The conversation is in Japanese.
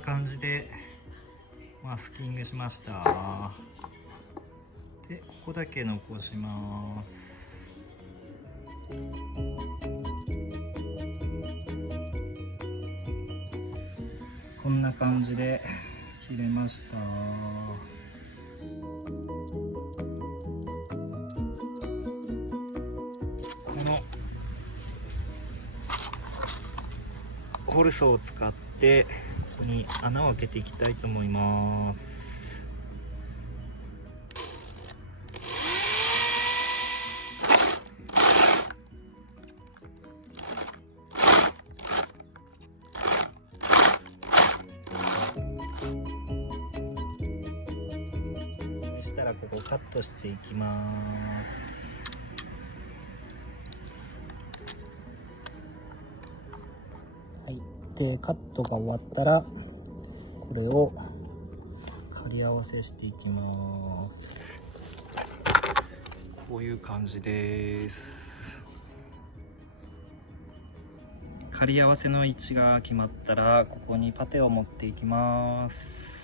な感じでマスキングしました。でここだけ残します。こんな感じで切れました。このホルソーを使ってここに穴を開けていきたいと思います。そしたらここカットしていきます。はい、でカットが終わったらこれを仮り合わせしていきます。こういう感じです。仮り合わせの位置が決まったらここにパテを持っていきます。